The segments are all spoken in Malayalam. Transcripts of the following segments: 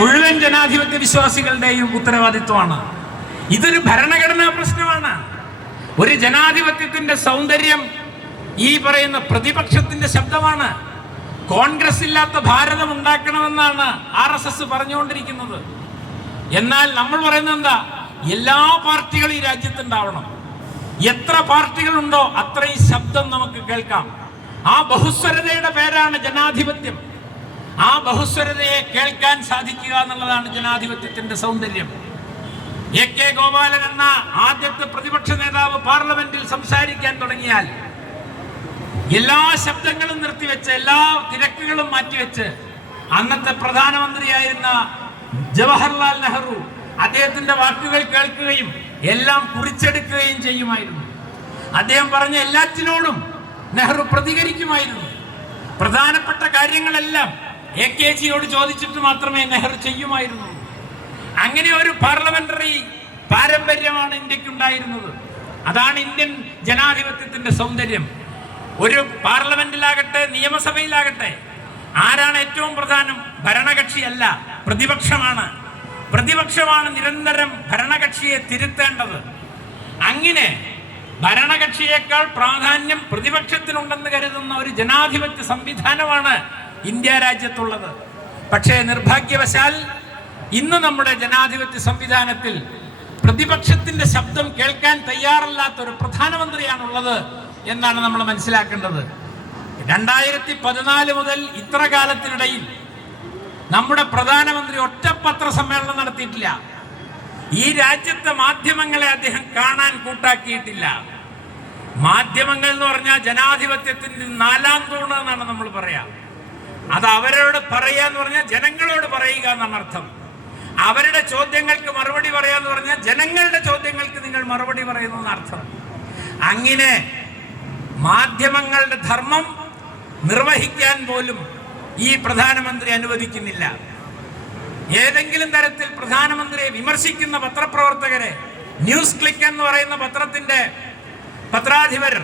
മുഴുവൻ ജനാധിപത്യ വിശ്വാസികളുടെയും ഉത്തരവാദിത്വമാണ്. ഇതൊരു ഭരണഘടനാ പ്രശ്നമാണ്. ഒരു ജനാധിപത്യത്തിന്റെ സൗന്ദര്യം ഈ പറയുന്ന പ്രതിപക്ഷത്തിന്റെ ശബ്ദമാണ്. കോൺഗ്രസ് ഇല്ലാത്ത ഭാരതം ഉണ്ടാക്കണമെന്നാണ് RSS പറഞ്ഞുകൊണ്ടിരിക്കുന്നത്. എന്നാൽ നമ്മൾ പറയുന്നത് എന്താ? എല്ലാ പാർട്ടികളും ഈ രാജ്യത്തുണ്ടാവണം. എത്ര പാർട്ടികളുണ്ടോ അത്രയും ശബ്ദം നമുക്ക് കേൾക്കാം. ആ ബഹുസ്വരതയുടെ പേരാണ് ജനാധിപത്യം. ആ ബഹുസ്വരതയെ കേൾക്കാൻ സാധിക്കുക എന്നുള്ളതാണ് ജനാധിപത്യത്തിന്റെ സൗന്ദര്യം. AK ഗോപാലൻ എന്ന ആദ്യത്തെ പ്രതിപക്ഷ നേതാവ് പാർലമെന്റിൽ സംസാരിക്കാൻ തുടങ്ങിയാൽ എല്ലാ ശബ്ദങ്ങളും നിർത്തിവെച്ച്, എല്ലാ തിരക്കുകളും മാറ്റിവെച്ച് അന്നത്തെ പ്രധാനമന്ത്രിയായിരുന്ന ജവഹർലാൽ നെഹ്റു അദ്ദേഹത്തിന്റെ വാക്കുകൾ കേൾക്കുകയും എല്ലാം കുറിച്ചെടുക്കുകയും ചെയ്യുമായിരുന്നു. അദ്ദേഹം പറഞ്ഞ എല്ലാറ്റിനോടും നെഹ്റു പ്രതികരിക്കുമായിരുന്നു. പ്രധാനപ്പെട്ട കാര്യങ്ങളെല്ലാം AKജിയോട് ചോദിച്ചിട്ട് മാത്രമേ നെഹ്റു ചെയ്യുമായിരുന്നു. അങ്ങനെ ഒരു പാർലമെന്ററി പാരമ്പര്യമാണ് ഇന്ത്യക്കുണ്ടായിരുന്നത്. അതാണ് ഇന്ത്യൻ ജനാധിപത്യത്തിന്റെ സൗന്ദര്യം. ഒരു പാർലമെന്റിലാകട്ടെ നിയമസഭയിലാകട്ടെ ആരാണ് ഏറ്റവും പ്രധാനം? ഭരണകക്ഷിയല്ല, പ്രതിപക്ഷമാണ്. പ്രതിപക്ഷമാണ് നിരന്തരം ഭരണകക്ഷിയെ തിരുത്തേണ്ടത്. അങ്ങനെ ഭരണകക്ഷിയേക്കാൾ പ്രാധാന്യം പ്രതിപക്ഷത്തിനുണ്ടെന്ന് കരുതുന്ന ഒരു ജനാധിപത്യ സംവിധാനമാണ് ഇന്ത്യ രാജ്യത്തുള്ളത്. പക്ഷേ നിർഭാഗ്യവശാൽ ഇന്ന് നമ്മുടെ ജനാധിപത്യ സംവിധാനത്തിൽ പ്രതിപക്ഷത്തിന്റെ ശബ്ദം കേൾക്കാൻ തയ്യാറല്ലാത്ത ഒരു പ്രധാനമന്ത്രിയാണുള്ളത് എന്നാണ് നമ്മൾ മനസ്സിലാക്കേണ്ടത്. 2014 മുതൽ ഇത്ര കാലത്തിനിടയിൽ നമ്മുടെ പ്രധാനമന്ത്രി ഒറ്റ പത്രസമ്മേളനം നടത്തിയിട്ടില്ല. ഈ രാജ്യത്തെ മാധ്യമങ്ങളെ അദ്ദേഹം കാണാൻ കൂട്ടാക്കിയിട്ടില്ല. മാധ്യമങ്ങൾ എന്ന് പറഞ്ഞാൽ ജനാധിപത്യത്തിന്റെ 4ാം തൂണ് എന്നാണ് നമ്മൾ പറയാ. അത് അവരോട് പറയാന്ന് പറഞ്ഞാൽ ജനങ്ങളോട് പറയുക എന്നാണ് അർത്ഥം. അവരുടെ ചോദ്യങ്ങൾക്ക് മറുപടി പറയാന്ന് പറഞ്ഞാൽ ജനങ്ങളുടെ ചോദ്യങ്ങൾക്ക് നിങ്ങൾ മറുപടി പറയുന്നു അർത്ഥം. അങ്ങനെ മാധ്യമങ്ങളുടെ ധർമ്മം നിർവഹിക്കാൻ പോലും ഈ പ്രധാനമന്ത്രി അനുവദിക്കുന്നില്ല. ഏതെങ്കിലും തരത്തിൽ പ്രധാനമന്ത്രിയെ വിമർശിക്കുന്ന പത്രപ്രവർത്തകരെ ന്യൂസ് ക്ലിക്ക് എന്ന് പറയുന്ന പത്രത്തിന്റെ പത്രാധിപർ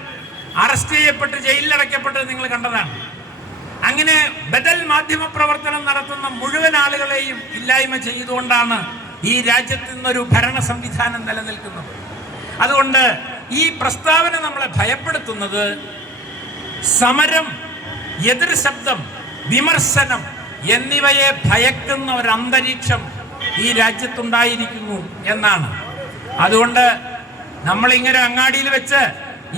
അറസ്റ്റ് ചെയ്യപ്പെട്ട് ജയിലിലടയ്ക്കപ്പെട്ടത് നിങ്ങൾ കണ്ടതാണ്. അങ്ങനെ ബദൽ മാധ്യമ പ്രവർത്തനം നടത്തുന്ന മുഴുവൻ ആളുകളെയും ഇല്ലായ്മ ചെയ്തുകൊണ്ടാണ് ഈ രാജ്യത്ത് നിന്നൊരു ഭരണ സംവിധാനം നിലനിൽക്കുന്നത്. അതുകൊണ്ട് ഈ പ്രസ്താവന നമ്മളെ ഭയപ്പെടുത്തുന്നത് സമരം, എതിർ ശബ്ദം, വിമർശനം എന്നിവയെ ഭയക്കുന്ന ഒരു അന്തരീക്ഷം ഈ രാജ്യത്തുണ്ടായിരിക്കുന്നു എന്നാണ്. അതുകൊണ്ട് നമ്മളിങ്ങനെ അങ്ങാടിയിൽ വെച്ച്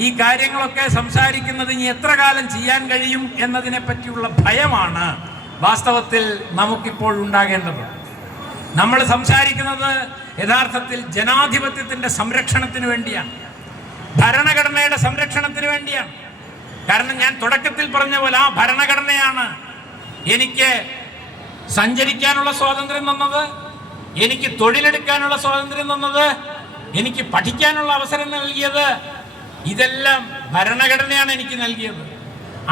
ഈ കാര്യങ്ങളൊക്കെ സംസാരിക്കുന്നത് ഇനി എത്ര കാലം ചെയ്യാൻ കഴിയും എന്നതിനെ പറ്റിയുള്ള ഭയമാണ് വാസ്തവത്തിൽ നമുക്കിപ്പോൾ ഉണ്ടാകേണ്ടത്. നമ്മൾ സംസാരിക്കുന്നത് യഥാർത്ഥത്തിൽ ജനാധിപത്യത്തിന്റെ സംരക്ഷണത്തിന് വേണ്ടിയാണ്, ഭരണഘടനയുടെ സംരക്ഷണത്തിന് വേണ്ടിയാണ്. കാരണം ഞാൻ തുടക്കത്തിൽ പറഞ്ഞ പോലെ ആ ഭരണഘടനയാണ് എനിക്ക് സഞ്ചരിക്കാനുള്ള സ്വാതന്ത്ര്യം തന്നത്, എനിക്ക് തൊഴിലെടുക്കാനുള്ള സ്വാതന്ത്ര്യം തന്നത്, എനിക്ക് പഠിക്കാനുള്ള അവസരം നൽകിയത്. ഇതെല്ലാം ഭരണഘടനയാണ് എനിക്ക് നൽകിയത്.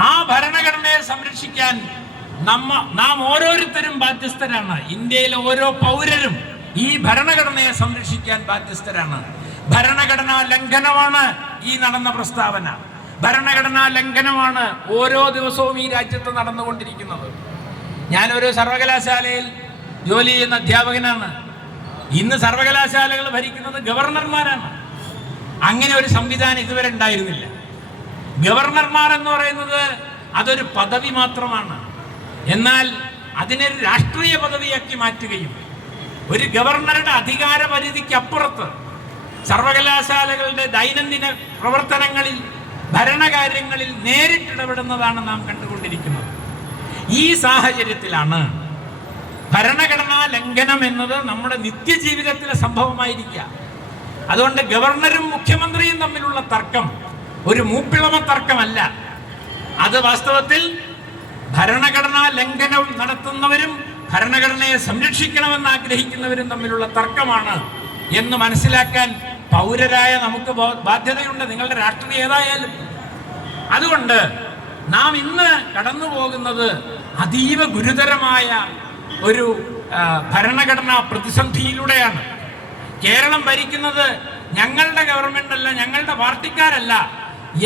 ആ ഭരണഘടനയെ സംരക്ഷിക്കാൻ നാം ഓരോരുത്തരും ബാധ്യസ്ഥരാണ്. ഇന്ത്യയിലെ ഓരോ പൗരരും ഈ ഭരണഘടനയെ സംരക്ഷിക്കാൻ ബാധ്യസ്ഥരാണ്. ഭരണഘടനാ ലംഘനമാണ് ഈ നടന്ന പ്രസ്താവന. ഭരണഘടനാ ലംഘനമാണ് ഓരോ ദിവസവും ഈ രാജ്യത്ത് നടന്നുകൊണ്ടിരിക്കുന്നത്. ഞാനൊരു സർവകലാശാലയിൽ ജോലി ചെയ്യുന്ന അധ്യാപകനാണ്. ഇന്ന് സർവകലാശാലകൾ ഭരിക്കുന്നത് ഗവർണർമാരാണ്. അങ്ങനെ ഒരു സംവിധാനം ഇതുവരെ ഉണ്ടായിരുന്നില്ല. ഗവർണർമാർ എന്ന് പറയുന്നത് അതൊരു പദവി മാത്രമാണ്. എന്നാൽ അതിനൊരു രാഷ്ട്രീയ പദവിയാക്കി മാറ്റുകയും ഒരു ഗവർണറുടെ അധികാര പരിധിക്ക് അപ്പുറത്ത് സർവകലാശാലകളുടെ ദൈനംദിന പ്രവർത്തനങ്ങളിൽ, ഭരണകാര്യങ്ങളിൽ നേരിട്ടിടപെടുന്നതാണ് നാം കണ്ടുകൊണ്ടിരിക്കുന്നത്. ഈ സാഹചര്യത്തിലാണ് ഭരണഘടനാ ലംഘനം എന്നത് നമ്മുടെ നിത്യജീവിതത്തിലെ സംഭവമായിരിക്കുക. അതുകൊണ്ട് ഗവർണറും മുഖ്യമന്ത്രിയും തമ്മിലുള്ള തർക്കം ഒരു മൂപ്പിളമ തർക്കമല്ല. അത് വാസ്തവത്തിൽ ഭരണഘടനാ ലംഘനം നടത്തുന്നവരും ഭരണഘടനയെ സംരക്ഷിക്കണമെന്ന് ആഗ്രഹിക്കുന്നവരും തമ്മിലുള്ള തർക്കമാണ് എന്ന് മനസ്സിലാക്കാൻ പൗരരായ നമുക്ക് ബാധ്യതയുണ്ട്, നിങ്ങളുടെ രാഷ്ട്രീയം ഏതായാലും. അതുകൊണ്ട് നാം ഇന്ന് കടന്നു പോകുന്നത് അതീവ ഗുരുതരമായ ഒരു ഭരണഘടനാ പ്രതിസന്ധിയിലൂടെയാണ്. കേരളം ഭരിക്കുന്നത് ഞങ്ങളുടെ ഗവൺമെന്റ് അല്ല, ഞങ്ങളുടെ പാർട്ടിക്കാരല്ല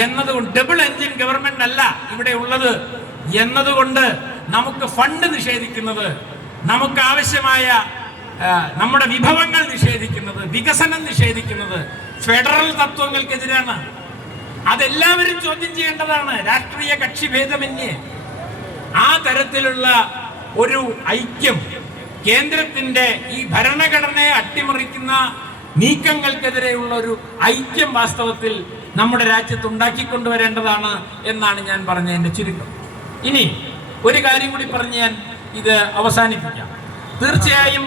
എന്നതുകൊണ്ട്, ഡബിൾ എഞ്ചിൻ ഗവൺമെന്റ് അല്ല ഇവിടെ ഉള്ളത് എന്നതുകൊണ്ട് നമുക്ക് ഫണ്ട് നിഷേധിക്കുന്നത്, നമുക്ക് ആവശ്യമായ നമ്മുടെ വിഭവങ്ങൾ നിഷേധിക്കുന്നത്, വികസനം നിഷേധിക്കുന്നത് ഫെഡറൽ തത്വങ്ങൾക്കെതിരാണ്. അതെല്ലാവരും ചോദ്യം ചെയ്യേണ്ടതാണ്, രാഷ്ട്രീയ കക്ഷി ഭേദമന്യേ. ആ തരത്തിലുള്ള ഒരു ഐക്യം കേന്ദ്രത്തിന്റെ ഈ ഭരണഘടനയെ അട്ടിമറിക്കുന്ന നീക്കങ്ങൾക്കെതിരെയുള്ള ഒരു ഐക്യം വാസ്തവത്തിൽ നമ്മുടെ രാജ്യത്ത് ഉണ്ടാക്കിക്കൊണ്ടുവരേണ്ടതാണ് എന്നാണ് ഞാൻ പറഞ്ഞതിന്റെ ചുരുക്കം. ഇനി ഒരു കാര്യം കൂടി പറഞ്ഞ് ഞാൻ ഇത് അവസാനിപ്പിക്കാം. തീർച്ചയായും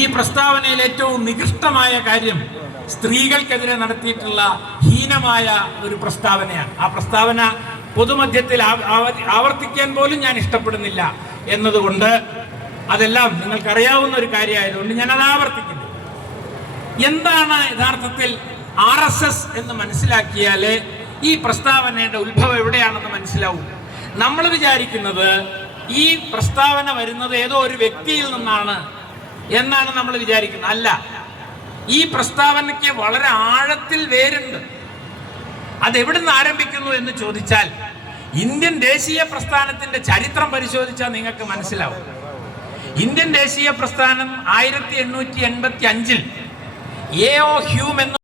ഈ പ്രസ്താവനയിൽ ഏറ്റവും നികൃഷ്ടമായ കാര്യം സ്ത്രീകൾക്കെതിരെ നടത്തിയിട്ടുള്ള ഹീനമായ ഒരു പ്രസ്താവനയാണ്. ആ പ്രസ്താവന പൊതുമധ്യത്തിൽ ആവർത്തിക്കാൻ പോലും ഞാൻ ഇഷ്ടപ്പെടുന്നില്ല എന്നതുകൊണ്ട്, അതെല്ലാം നിങ്ങൾക്കറിയാവുന്ന ഒരു കാര്യമായതുകൊണ്ട് ഞാൻ അത് ആവർത്തിക്കുന്നു. എന്താണ് യഥാർത്ഥത്തിൽ RSS എന്ന് മനസ്സിലാക്കിയാലേ ഈ പ്രസ്താവനയുടെ ഉത്ഭവം എവിടെയാണെന്ന് മനസ്സിലാവും. നമ്മൾ വിചാരിക്കുന്നത് ഈ പ്രസ്താവന വരുന്നത് ഏതോ ഒരു വ്യക്തിയിൽ നിന്നാണ് എന്നാണ് നമ്മൾ വിചാരിക്കുന്നത്. അല്ല, ഈ പ്രസ്താവനയ്ക്ക് വളരെ ആഴത്തിൽ വേരുണ്ട്. അതെവിടുന്ന് ആരംഭിക്കുന്നു എന്ന് ചോദിച്ചാൽ ഇന്ത്യൻ ദേശീയ പ്രസ്ഥാനത്തിന്റെ ചരിത്രം പരിശോധിച്ചാൽ നിങ്ങൾക്ക് മനസ്സിലാവും. ഇന്ത്യൻ ദേശീയ പ്രസ്ഥാനം 1885 A.O. ഹ്യൂം എന്ന